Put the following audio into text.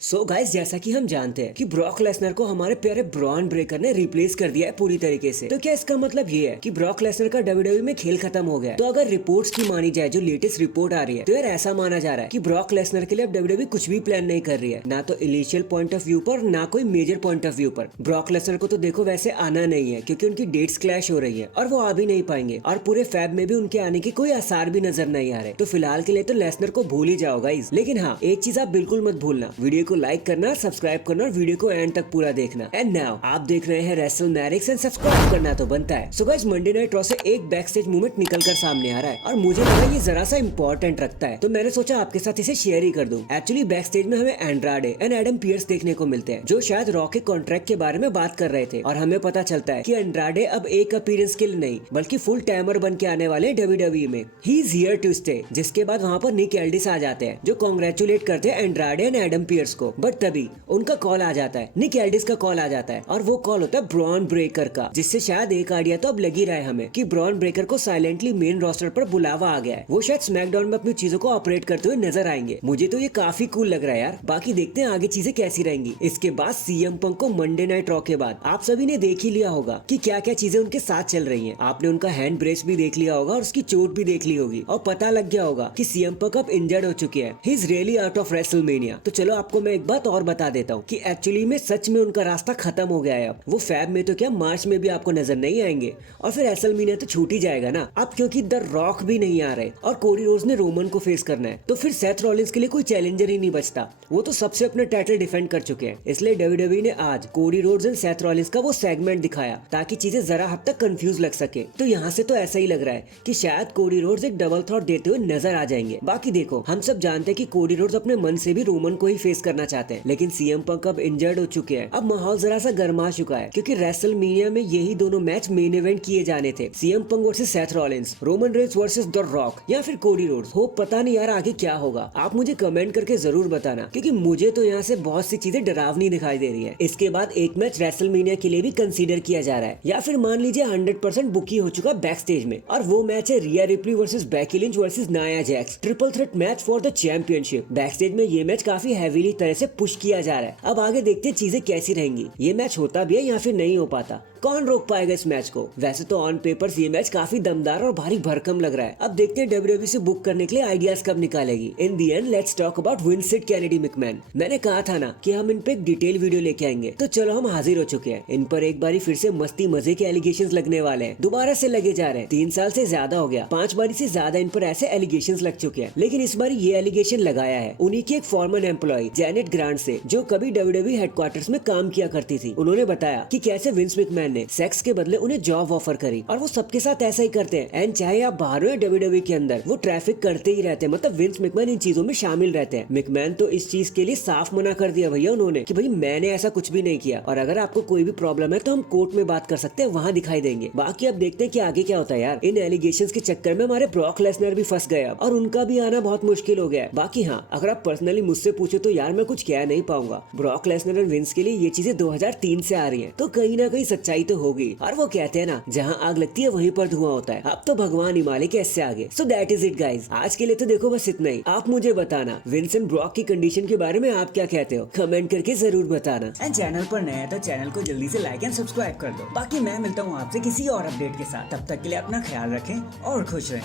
Guys जैसा कि हम जानते हैं कि ब्रॉक लेसनर को हमारे प्यारे ब्रॉन ब्रेकर ने रिप्लेस कर दिया है पूरी तरीके से। तो क्या इसका मतलब ये है कि ब्रॉक लेसनर का डब्ल्यूडब्ल्यूई में खेल खत्म हो गया है? तो अगर रिपोर्ट्स की मानी जाए, जो लेटेस्ट रिपोर्ट आ रही है, तो यार ऐसा माना जा रहा है कि ब्रॉक लेसनर के लिए अब डब्ल्यूडब्ल्यूई कुछ भी प्लान नहीं कर रही है, ना तो इनिशियल पॉइंट ऑफ व्यू पर, ना कोई मेजर पॉइंट ऑफ व्यू पर। ब्रॉक लेसनर को तो देखो वैसे आना नहीं है क्योंकि उनकी डेट्स क्लैश हो रही है और वो आ भी नहीं पाएंगे, और पूरे फैब में भी उनके आने के कोई आसार भी नजर नहीं आ रहे। तो फिलहाल के लिए तो लेसनर को भूल ही जाओ गाइस। लेकिन हाँ, एक चीज आप बिल्कुल मत भूलना, वीडियो को लाइक करना, सब्सक्राइब करना और वीडियो को एंड तक पूरा देखना। एंड नाउ आप देख रहे हैं रेसलमैनिक्स एंड सब्सक्राइब करना तो बनता है। So guys, Monday night raw से एक बैक स्टेज मूवमेंट निकल कर सामने आ रहा है और मुझे लगा ये जरा सा इंपॉर्टेंट रखता है, तो मैंने सोचा आपके साथ इसे शेयर ही कर दूं। एक्चुअली बैक स्टेज में हमें एंड्राडे एंड एडम पियर्स देखने को मिलते हैं, जो शायद रॉ के कॉन्ट्रैक्ट के बारे में बात कर रहे थे, और हमें पता चलता है कि एंड्राडे अब एक अपीयरेंस के लिए नहीं बल्कि फुल टाइमर बन के आने वाले डब्ल्यूडब्ल्यूई में। He is here to stay. जिसके बाद वहाँ पर निक एल्डिस आ जाते हैं, जो कांग्रेचुलेट करते हैं एंड्राडे एंड एडम पियर्स को। बट तभी उनका कॉल आ जाता है, निक एल्डिस का कॉल आ जाता है, और वो कॉल होता है ब्रॉन ब्रेकर का, जिससे शायद एक आइडिया तो अब लगी रहा है हमें कि ब्रॉन ब्रेकर को साइलेंटली मेन रोस्टर पर बुलावा आ गया है। वो शायद स्मैकडाउन में अपनी चीजों को ऑपरेट करते हुए नजर आएंगे। मुझे तो ये काफी कूल लग रहा है यार। बाकी देखते हैं आगे चीजें कैसी रहेंगी। इसके बाद सीएम पंक को मंडे नाइट रॉ के बाद आप सभी ने देख ही लिया होगा कि क्या क्या चीजें उनके साथ चल रही हैं। आपने उनका हैंड ब्रेस भी देख लिया होगा और उसकी चोट भी देख ली होगी, और पता लग गया होगा कि सीएम पंक अब इंजर्ड हो चुके हैं। He is really out of WrestleMania. तो चलो आपको मैं एक बात और बता देता हूँ कि एक्चुअली में सच में उनका रास्ता खत्म हो गया है। अब वो फैब में तो क्या, मार्च में भी आपको नजर नहीं आएंगे, और फिर रेसलमेनिया तो छूट ही जाएगा ना अब, क्योंकि द रॉक भी नहीं आ रहे और कोडी रोड्स ने रोमन को फेस करना है। तो फिर सेथ रॉलिंस के लिए कोई चैलेंजर ही नहीं बचता, वो तो सबसे अपने टाइटल डिफेंड कर चुके हैं। इसलिए डब्ल्यूडब्ल्यूई ने आज Cody Rhodes and Seth Rollins का वो सेगमेंट दिखाया ताकि चीजें जरा हद तक कंफ्यूज लग सके। तो यहाँ से तो ऐसा ही लग रहा है कि शायद कोडी रोड्स एक डबल थ्रॉट देते हुए नजर आ जाएंगे। बाकी देखो, हम सब जानते हैं कि कोडी रोड्स अपने मन से भी रोमन को ही फेस करना चाहते हैं, लेकिन सीएम पंक अब इंजर्ड हो चुके हैं। अब माहौल जरा सा गर्मा चुका है क्योंकि रेसलमेनिया में यही दोनों मैच मेन इवेंट किए जाने थे, CM Punk versus Seth Rollins, Roman Reigns versus the rock, या फिर कोडी रोड्स। हो पता नहीं यार आगे क्या होगा। आप मुझे कमेंट करके जरूर बताना, क्योंकि मुझे तो यहाँ से बहुत सी चीजें डरावनी दिखाई दे रही है। इसके बाद एक मैच रेसलमेनिया के लिए भी कंसीडर किया जा रहा है, या फिर मान लीजिए 100% बुक ही हो चुका बैक स्टेज में, और वो मैच है रिया replay versus Becky Lynch versus Nia Jax, triple threat match for the championship. Back stage में ये मैच काफी हैवीली तरह से पुश किया जा रहा है। अब आगे देखते हैं चीजें कैसी रहेंगी। ये मैच होता भी है या फिर नहीं हो पाता, कौन रोक पाएगा इस मैच को। वैसे तो ऑन पेपर्स ये मैच काफी दमदार और भारी भरकम लग रहा है। अब देखते हैं डब्ल्यूडब्ल्यूई से बुक करने के लिए आइडियाज कब निकालेगी। In the end let's talk about Vincent Kennedy McMahon. मैंने कहा था ना कि हम इन पे एक डिटेल वीडियो लेके आएंगे, तो चलो हम हाजिर हो चुके हैं। इन पर एक बारी फिर से मस्ती मजे के एलिगेशंस लगने वाले हैं, दोबारा से लगे जा रहे हैं। 3 साल से ज्यादा हो गया, 5 बारी से ज्यादा इन पर ऐसे एलिगेशंस लग चुके हैं, लेकिन इस बार ये एलिगेशन लगाया है उन्हीं की एक फॉर्मर एम्प्लॉय जेनेट ग्रांट से, जो कभी डब्ल्यूडब्ल्यूई हेडक्वार्टर्स में काम किया करती थी। उन्होंने बताया कि कैसे विंस मैकमैन ने सेक्स के बदले उन्हें जॉब ऑफर करी, और वो सबके साथ ऐसा ही करते हैं। एंड चाहे आप बाहर हो या डब्ल्यूडब्ल्यूई के अंदर, वो ट्रैफिक करते ही रहते हैं। मतलब विंस मैकमैन इन चीजों में शामिल रहते हैं। मैकमैन तो इस चीज के लिए साफ मना कर दिया भैया उन्होंने कि भाई मैंने ऐसा कुछ भी नहीं किया, और अगर आपको कोई भी प्रॉब्लम है तो हम कोर्ट में बात कर सकते हैं, वहाँ दिखाई देंगे। बाकी अब देखते हैं कि आगे क्या होता है यार। इन एलिगेशंस के चक्कर में हमारे ब्रॉक लेसनर भी फंस गए अब, और उनका भी आना बहुत मुश्किल हो गया है। बाकी हाँ, अगर आप पर्सनली मुझसे पूछो तो यार मैं कुछ कह नहीं पाऊंगा। ब्रॉक लेसनर और विंस के लिए ये चीजें 2003 से आ रही है, तो कहीं ना कहीं सच्चाई तो होगी। और वो कहते हैं ना, जहाँ आग लगती है वहीं पर धुआं होता है। अब तो भगवान हिमालय के इससे आगे। So that is it guys. आज के लिए तो देखो बस इतना ही। आप मुझे बताना विंस एंड ब्रॉक की कंडीशन के बारे में आप क्या कहते हो, कमेंट करके जरूर बताना। एंड चैनल पर नया है तो चैनल को जल्दी से लाइक एंड सब्सक्राइब कर दो। बाकी मैं मिलता हूँ आपसे किसी और अपडेट के साथ। तब तक के लिए अपना ख्याल रखें और खुश रहें।